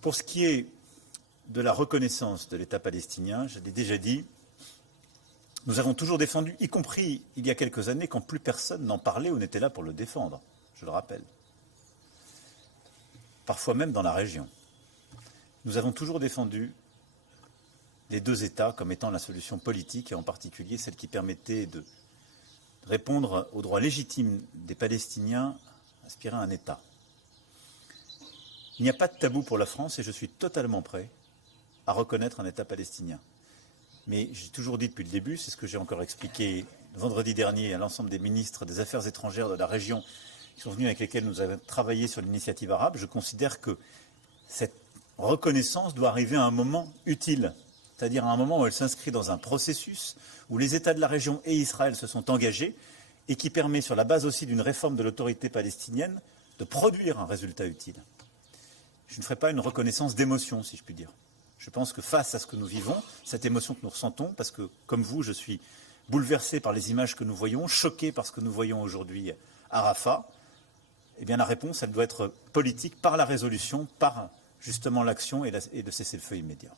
Pour ce qui est de la reconnaissance de l'État palestinien, je l'ai déjà dit, nous avons toujours défendu, y compris il y a quelques années, quand plus personne n'en parlait ou n'était là pour le défendre, je le rappelle. Parfois même dans la région. Nous avons toujours défendu les deux États comme étant la solution politique, et en particulier celle qui permettait de répondre aux droits légitimes des Palestiniens aspirant à un État. Il n'y a pas de tabou pour la France et je suis totalement prêt à reconnaître un État palestinien. Mais j'ai toujours dit depuis le début, c'est ce que j'ai encore expliqué vendredi dernier à l'ensemble des ministres des Affaires étrangères de la région qui sont venus avec lesquels nous avons travaillé sur l'initiative arabe, je considère que cette reconnaissance doit arriver à un moment utile, c'est-à-dire à un moment où elle s'inscrit dans un processus où les États de la région et Israël se sont engagés et qui permet, sur la base aussi d'une réforme de l'autorité palestinienne, de produire un résultat utile. Je ne ferai pas une reconnaissance d'émotion, si je puis dire. Je pense que face à ce que nous vivons, cette émotion que nous ressentons, parce que, comme vous, je suis bouleversé par les images que nous voyons, choqué par ce que nous voyons aujourd'hui à Rafah, eh bien la réponse, elle doit être politique par la résolution, par justement l'action et le cessez-le-feu immédiat.